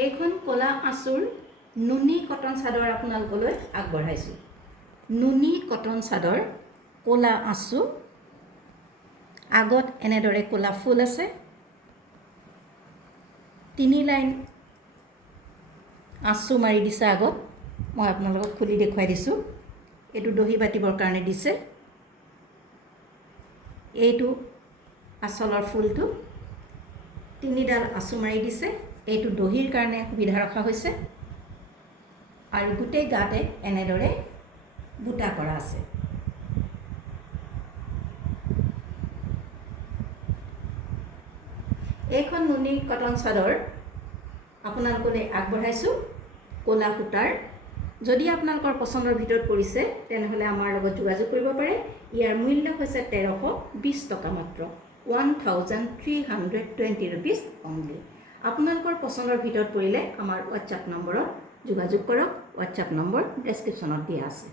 এইখন কলা আঁচুৰ নুনি কটন চাদৰ আপোনালোকলৈ আগবঢ়াইছোঁ। নুনি কটন চাদৰ কলা আঁচু, আগত এনেদৰে কলা ফুল আছে, 3 লাইন আঁচু মাৰি দিছে আগত। মই আপোনালোকক খুলি দেখুৱাই দিছোঁ। এইটো দহি বাতিবৰ কাৰণে দিছে। এইটো আঁচলৰ ফুলটো 3ডাল আঁচু মাৰি দিছে। এইটো দহিৰ কাৰণে সুবিধা ৰখা হৈছে আৰু গোটেই গাতে এনেদৰে বুটা কৰা আছে। এইখন নুনি কটন চাদৰ আপোনালোকলৈ আগবঢ়াইছোঁ কলা সূতাৰ। যদি আপোনালোকৰ পচন্দৰ ভিতৰত পৰিছে তেনেহ'লে আমাৰ লগত যোগাযোগ কৰিব পাৰে। ইয়াৰ মূল্য হৈছে 1320 টকা মাত্ৰ, 1320 rupees only। আপোনালোকৰ পচন্দৰ ভিতৰত পৰিলে আমাৰ হোৱাটছআপ নম্বৰত যোগাযোগ কৰক। হোৱাটছআপ নম্বৰ ডেছক্ৰিপশ্যনত দিয়া আছে।